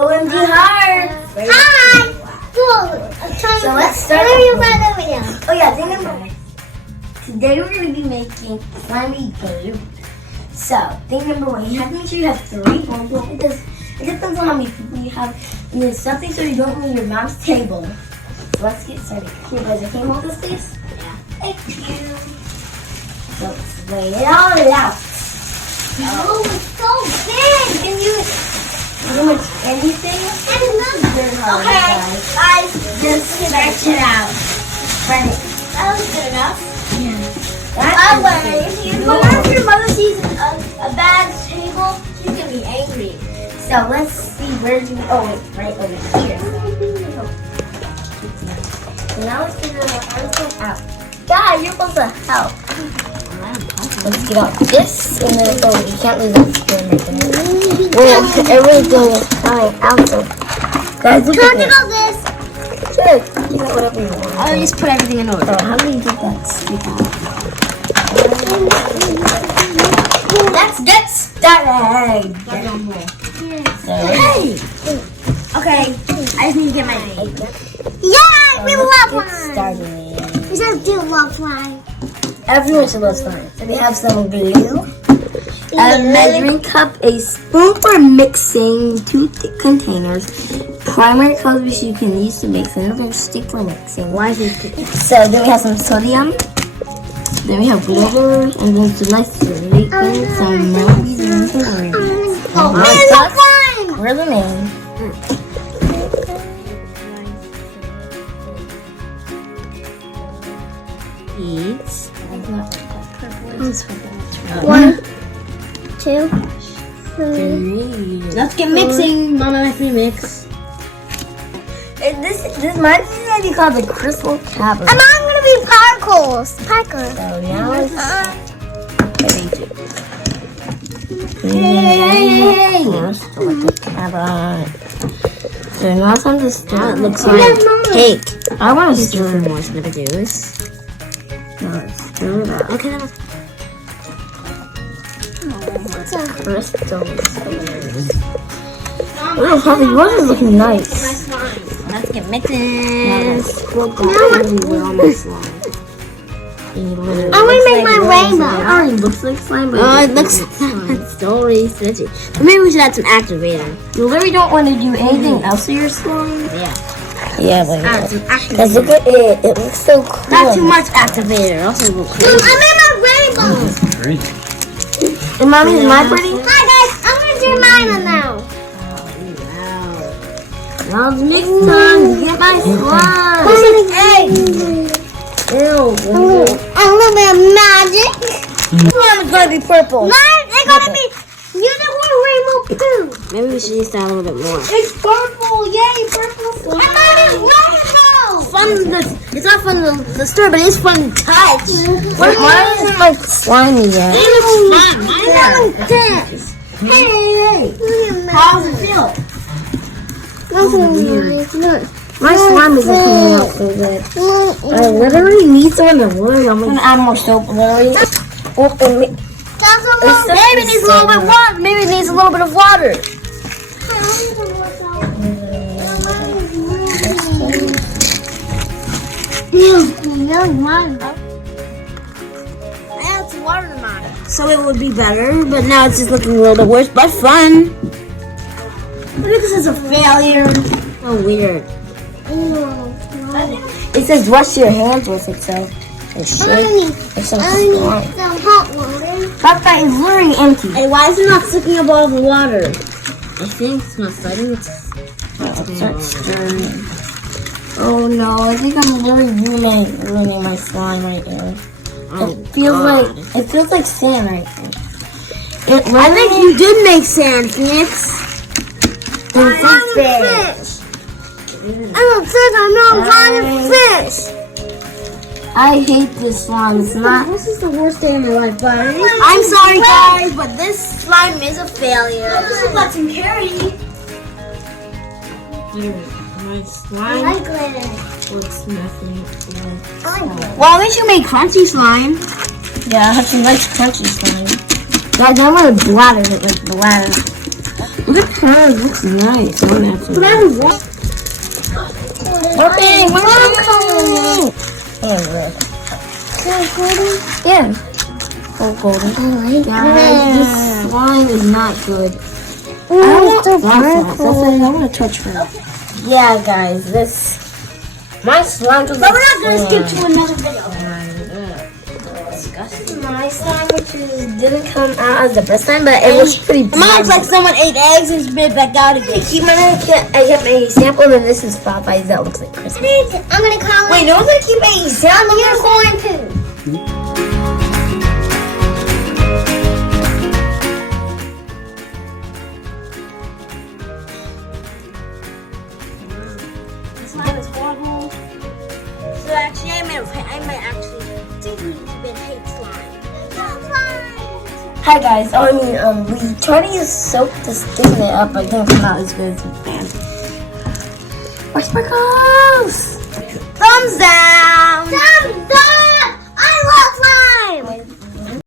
OMG hearts! Hi! So let's start. Oh yeah, thing number one. Today we're going to be making slimy glue. So, thing number one, you have to make sure you have 3 bowls. Well, it depends on how many people you have. You need something so you don't need your mom's table. So let's get started. Here guys, can you hold this please? Yeah. Thank you. So let's lay it all out. Oh, it's so big! Can you pretty much anything? Okay, guys, Just stretch it out. Right. that was good enough. That's Whenever your mother sees a bad table, she's gonna be angry. So let's see where do we, oh wait, right over here. So now let's figure out everything out. God, you're supposed to help. Let's get out this and then, oh, you can't leave that spoon right there. Well, everything is flying out there. Guys, look at this. this. Sure, you got whatever you want. I'll just put everything in order. So how do you get that stick out? Let's get started. So, Hey! Okay, I just need to get my name. Yeah, so we let's love get one. started. We just do love one. Everyone should love slime. So we have some glue, a measuring cup, a spoon for mixing, 2 thick containers, primary colors which you can use to mix, another stick for mixing. Why is it? So then we have some sodium, then we have glitter, and then to like some melodies and words. We're the name. Beads. 1, 2, 3. Let's get mixing. Mama, let me mix. This might be called the Crystal Cavern. And I'm gonna be Parkles. Parker. So now it's Hey! the cavern. So now it's time to stir. It looks like cake. I want to Stir stir for more. So I'm gonna do this. it up. Okay, then. Crystals. Oh, Harvey, yours is looking nice. Let's get mixing. Now let's put that everywhere on my slime. I want to make my rainbow. It already looks like slime, but Oh, it looks so really stretchy. But maybe we should add some activator. you literally don't want to do anything else to your slime. Yeah. Yeah, but Add some because activator. look at it. It looks so cool. Not too much activator. Also, look I made my rainbow. Great. And mommy, is my pretty? Hi guys, I'm gonna do mine now. Now it's mix time to get my slime. This is egg. Ew. A little bit of magic. Mine's gonna be purple. Mine is gonna be unicorn rainbow poo. maybe we should use that a little bit more. It's purple, yay, purple. And mine is rainbow. It's not fun to stir, but it's fun to touch. Mine isn't like slimy yet. Hey, How's it feel? My slime isn't coming out so good. I literally need some in the wood. I'm gonna add more soap, literally. Oh, and Maybe it needs a little bit of water. Maybe it needs a little bit of water. I added some water to mine, so it would be better. But now it's just looking a little bit worse, but fun. Maybe this is a failure. Oh, weird. it says wash your hands with it, so it's shake. It's some slime. some hot water. That is literally empty. Hey, why is it not sticking above the water? I think it's not starting. Start stirring. Oh no, I think I'm literally ruining my slime right now. It feels like sand right there. I think you did make sand, Phoenix. Fish. I'm upset. I'm not trying to fish. I hate this slime. It's not. This is the worst day of my life, but I'm sorry, guys, but this slime is a failure. This is what's in carry. My I slime like glitter. looks nothing like. I like glitter. Well, at least you made crunchy slime. Yeah, I have some nice crunchy slime. Guys, I'm gonna bladder it like bladder. The color looks nice. Working. Yeah. Oh, golden color. Guys, this slime is not good. I don't That's why I want to touch her. Yeah, guys, this. My slime was. But we're not going to skip to another video. My slime, which didn't come out as the first time, but it was pretty bad. Mine's like someone ate eggs and spit it back out again. I kept a sample, and then this is Popeyes that looks like Christmas. I'm gonna call it. Wait, no one's gonna keep a sample. You're going to. This slime is horrible. So actually, I might actually hate slime. Hi guys, we tried to use soap to stiffen it up, but it didn't come out as good as we planned. More sparkles! Thumbs down.